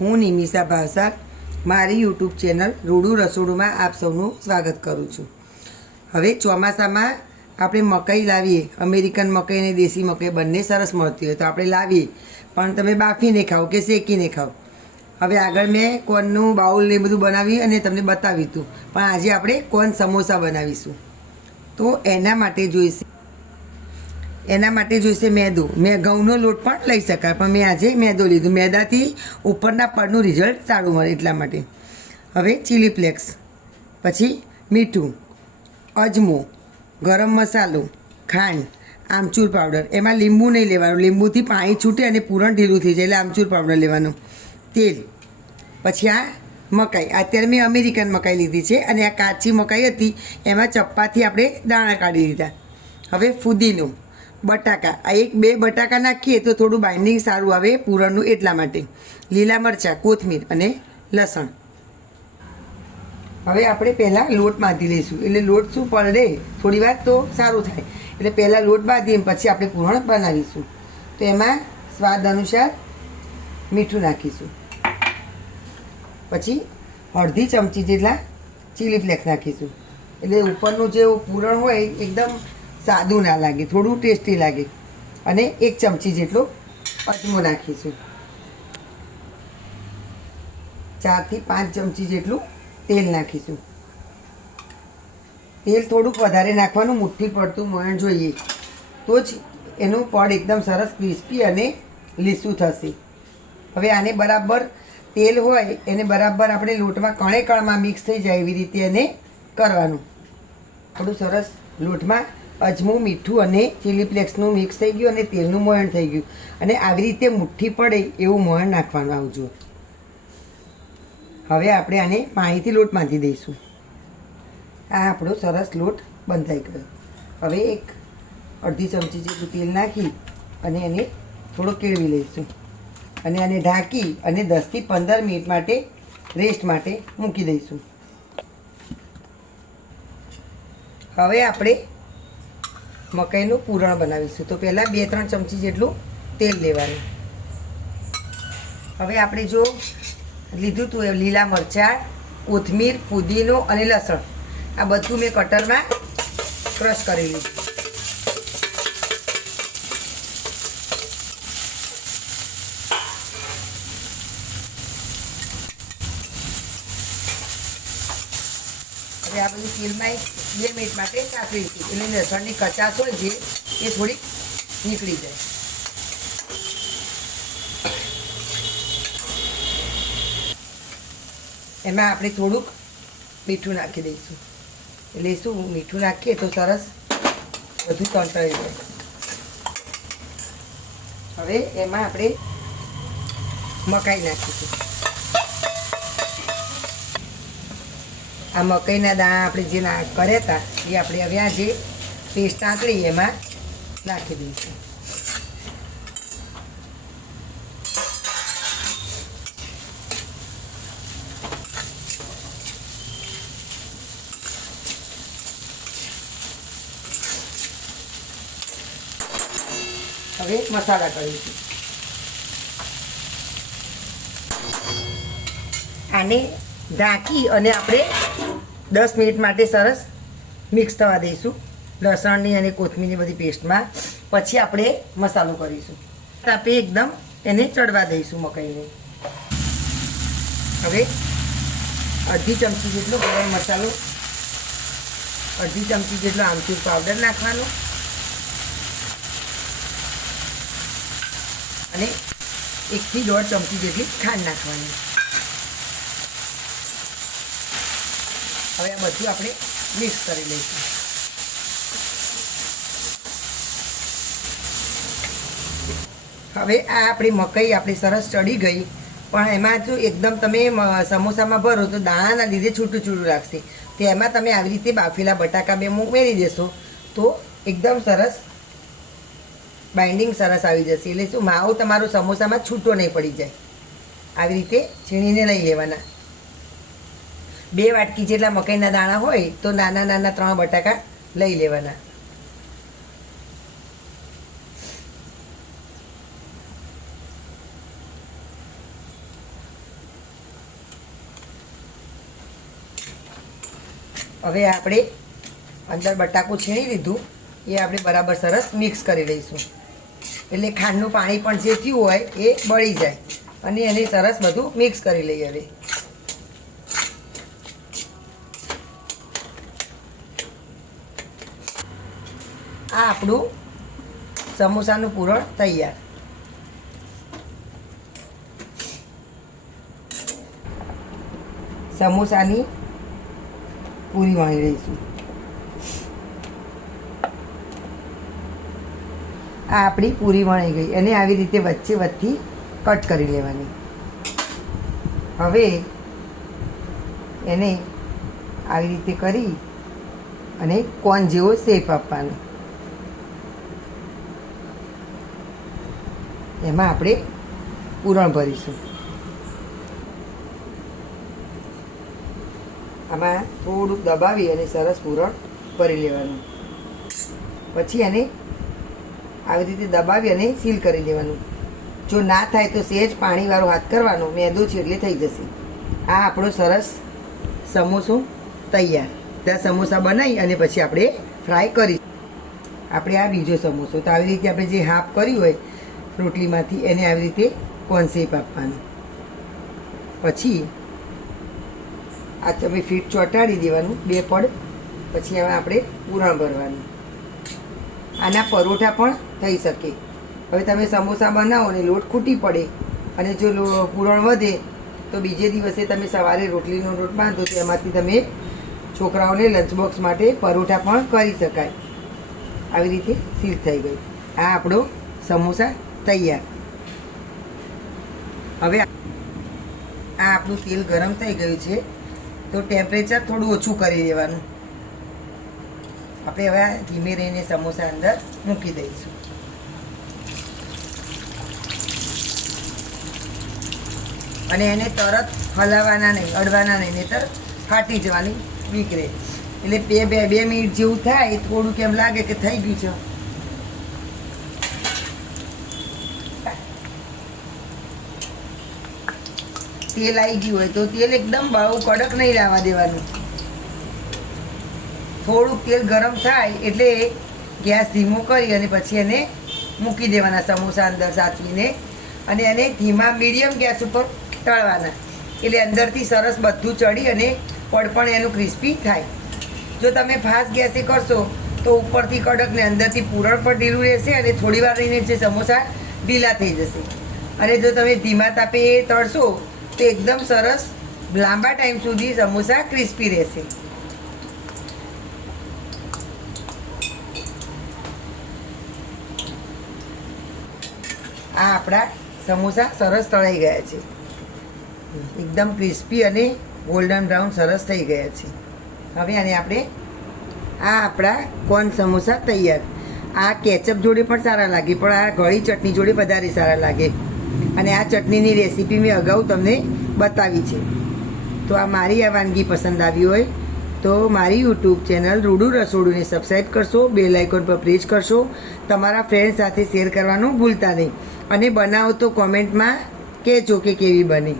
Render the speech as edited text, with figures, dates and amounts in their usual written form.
હું નિમિષા ભાવસાર મારી YouTube channel રૂડું રસોડુંમાં આપ સૌનું સ્વાગત કરું છું। હવે ચોમાસામાં આપણે મકાઈ લાવીએ, અમેરિકન મકાઈ અને દેશી મકાઈ બંને સરસ મળતી હોય તો આપણે લાવીએ, પણ તમે બાફીને ખાઓ કે શેકીને ખાઓ। હવે આગળ મેં કોર્નનું બાઉલ ને બધું બનાવી અને તમને બતાવ્યું હતું, પણ આજે આપણે કોર્ન સમોસા બનાવીશું। તો એના માટે જોઈશે મેદો। મેં ઘઉંનો લોટ પણ લઈ શકાય, પણ મેં આજે મેદો લીધું। મેદાથી ઉપરના પડનું રિઝલ્ટ સારું મળે એટલા માટે। હવે ચીલી ફ્લેક્સ, પછી મીઠું, અજમો, ગરમ મસાલો, ખાંડ, આમચૂર પાવડર। એમાં લીંબુ નહીં લેવાનું, લીંબુથી પાણી છૂટે અને પૂરણ ઢીલું થઈ જાય, એટલે આમચૂર પાવડર લેવાનું। તેલ, પછી આ મકાઈ, અત્યારે મેં અમેરિકન મકાઈ લીધી છે અને આ કાચી મકાઈ હતી એમાં ચપ્પાથી આપણે દાણા કાઢી દીધા। હવે ફુદીનો, બટાકા, આ 1-2 બટાકા નાખીએ તો થોડું બાઇન્ડિંગ સારું આવે પૂરણનું, એટલા માટે। લીલા મરચાં, કોથમીર અને લસણ। હવે આપણે પહેલાં લોટ બાંધી લઈશું, એટલે લોટ શું પલળે થોડી વાર તો સારું થાય, એટલે પહેલાં લોટ બાંધીને પછી આપણે પૂરણ બનાવીશું। તો એમાં સ્વાદ અનુસાર મીઠું નાખીશું, પછી અડધી ચમચી જેટલા ચીલી ફ્લેક્સ નાખીશું, એટલે ઉપરનું જે પૂરણ હોય એકદમ સાદું ના લાગે, થોડું ટેસ્ટી લાગે। અને 1 ચમચી જેટલો અજમો નાખીશું, 4 થી 5 ચમચી જેટલું તેલ નાખીશું। તેલ થોડુંક વધારે નાખવાનું, મુઠ્ઠી પડતું મોયણ જોઈએ, તો જ એનું પડ એકદમ સરસ ક્રિસ્પી અને લીસું થશે। હવે આને બરાબર તેલ હોય એને બરાબર આપણે લોટમાં કણે કણમાં મિક્સ થઈ જાય એવી રીતે એને કરવાનું। થોડું સરસ લોટમાં અજમું, મીઠું અને ચીલી ફ્લેક્સનું મિક્સ થઈ ગયું અને તેલનું મોયણ થઈ ગયું, અને આવી રીતે મુઠ્ઠી પડે એવું મોયણ નાખવાનું આવજો। હવે આપણે આને પાણીથી લોટ બાંધી દઈશું। આ આપણો સરસ લોટ બંધાઈ ગયો। હવે અડધી ચમચી જેટલું તેલ નાખી અને એને થોડો કેળવી લઈશું, અને આને ઢાંકી અને 10 થી 15 મિનિટ માટે રેસ્ટ માટે મૂકી દઈશું। હવે આપણે મકાઈનું પૂરણ બનાવીશું। તો પહેલાં 2-3 ચમચી જેટલું તેલ લેવાનું। હવે આપણે જો લીધું હતું એ લીલા મરચાં, કોથમીર, ફુદીનો અને લસણ, આ બધું મેં કટરમાં ક્રશ કરી લીધું। હવે આ બધું તેલમાં 2 મિનિટ માટે સાંતળીશું, એટલે લસણની કચાશ હોય જે એ થોડીક નીકળી જાય। એમાં આપણે થોડુંક મીઠું નાખી દઈશું, એટલે શું મીઠું નાખીએ તો સરસ બધું તંતળી જાય। હવે એમાં આપણે મકાઈ નાખીશું। આ મકાઈના દાણા આપણે જે કર્યા હતા એ આપણે હવે આ જે પેસ્ટ આંતળી એમાં નાખી દઈશું। હવે મસાલા કરીશું। આને ઢાંકી અને આપણે 10 મિનિટ માટે સરસ મિક્સ થવા દઈશું લસણની અને કોથમીરની બધી પેસ્ટમાં। પછી આપણે મસાલો કરીશું, આપણે એકદમ એને ચડવા દઈશું મકાઈને। હવે અડધી ચમચી જેટલો ગરમ મસાલો, અડધી ચમચી જેટલો આમચૂર પાવડર નાખવાનો, અને 1 થી 1.5 ચમચી જેટલી ખાંડ નાખવાની। હવે આ બધું આપણે મિક્સ કરી લઈશું। હવે આ આપણી મકાઈ આપણી સરસ ચડી ગઈ, પણ એમાં જો એકદમ તમે સમોસામાં ભરો તો દાણાના લીધે છૂટું છૂટું લાગશે, તો એમાં તમે આવી રીતે બાફેલા બટાકા 2 ઉમેરી દેશો તો એકદમ સરસ બાઇન્ડિંગ સરસ આવી જશે, એટલે શું માવો તમારો સમોસામાં છૂટો નહીં પડી જાય। આવી રીતે છીણીને લઈ લેવાના। 2 વાટકી જેટલા મકાઈના દાણા હોય તો નાના નાના 3 બટાકા લઈ લેવાના। હવે આપણે અંદર બટાકું છીણી લીધું એ આપણે બરાબર સરસ મિક્સ કરી લઈશું, એટલે ખાંડનું પાણી પણ જે થયું હોય એ બળી જાય અને એને સરસ બધું મિક્સ કરી લઈએ. હવે આ આપણું સમોસાનું પૂરણ તૈયાર. સમોસાની પૂરી વણી લઈશું. આ આપણી પૂરી વણાઈ ગઈ અને આવી રીતે વચ્ચે વચ્ચે કટ કરી લેવાની. હવે એને આવી રીતે કરી અને કોન જેવો શેપ આપવાનો. એમાં આપણે પૂરણ ભરીશું. આમાં થોડુંક દબાવી અને સરસ પૂરણ ભરી લેવાનું. પછી એને આવી રીતે દબાવી અને સીલ કરી દેવાનું. જો ના થાય તો સહેજ પાણીવાળો હાથ કરવાનો, મેદો છે એટલે થઈ જશે. આ આપણો સરસ સમોસો તૈયાર. ત્યાં સમોસા બનાવી અને પછી આપણે ફ્રાય કરીશું. આપણે આ બીજો સમોસો તો આવી રીતે આપણે જે હાફ કર્યું હોય રોટલીમાંથી એને આવી રીતે કોન શેપ આપવાનો. પછી આ તમે ફીટ ચોંટાડી દેવાનું 2 પડ. પછી હવે આપણે પૂરણ ભરવાનું. આના પરોઠા પણ થઈ શકે. હવે તમે સમોસા બનાવો ને લોટ ખૂટી પડે અને જો પૂરણ વધે તો બીજે દિવસે તમે સવારે રોટલીનો લોટ બાંધો તો એમાંથી તમે છોકરાઓને લંચ બોક્સ માટે પરોઠા પણ કરી શકાય. આવી રીતે સીલ થઈ ગઈ. આ આપણો સમોસા તૈયાર. હવે આ આપણું તેલ ગરમ થઈ ગયું છે તો ટેમ્પરેચર થોડું ઓછું કરી દેવાનું. આપણે હવે ધીમે રહીને સમોસા અંદર મૂકી દઈશું. અને એને તરત હલાવવાના નહીં, અડવાના નહીં, નહીંતર ફાટી જવાની બીક રહે. એટલે બે મિનિટ જેવું થાય થોડુંક એમ લાગે કે થઈ ગયું છે. તેલ આવી ગયું હોય તો તેલ એકદમ બહુ કડક નહીં લાવવા દેવાનું. થોડુંક તેલ ગરમ થાય એટલે ગેસ ધીમો કરી અને પછી એને મૂકી દેવાના સમોસા અંદર સાચવીને અને એને ધીમા મીડિયમ ગેસ ઉપર તળવાના. એટલે અંદરથી સરસ બધું ચડી અને પડ પણ એનું ક્રિસ્પી થાય. જો તમે ફાસ્ટ ગેસે કરશો તો ઉપરથી કડક ને અંદરથી પૂરણ પણ ઢીલું રહેશે અને થોડી વાર રહીને જે સમોસા ઢીલા થઈ જશે. અને જો તમે ધીમા તાપે તળશો તો એકદમ સરસ લાંબા ટાઈમ સુધી સમોસા ક્રિસ્પી રહેશે. આ આપણા સમોસા સરસ તળાઈ ગયા છે. એકદમ ક્રિસ્પી અને ગોલ્ડન બ્રાઉન સરસ થઈ ગયા છે. હવે આને આપણે આ આપણા કોર્ન સમોસા તૈયાર. આ કેચઅપ જોડે પણ સારા લાગે, પણ આ ગળી ચટણી જોડે વધારે સારા લાગે. અને આ ચટણીની રેસીપી મેં અગાઉ તમને બતાવી છે. તો આ મારી આ વાનગી પસંદ આવી હોય તો મારી યુટ્યુબ ચેનલ રૂડું રસોડુંને સબસ્ક્રાઈબ કરશો, બેલ આઇકોન પર પ્રેસ કરશો. તમારા ફ્રેન્ડ સાથે શેર કરવાનું ભૂલતા નહીં. અને બનાવો તો કોમેન્ટમાં કહેજો કે કેવી બની.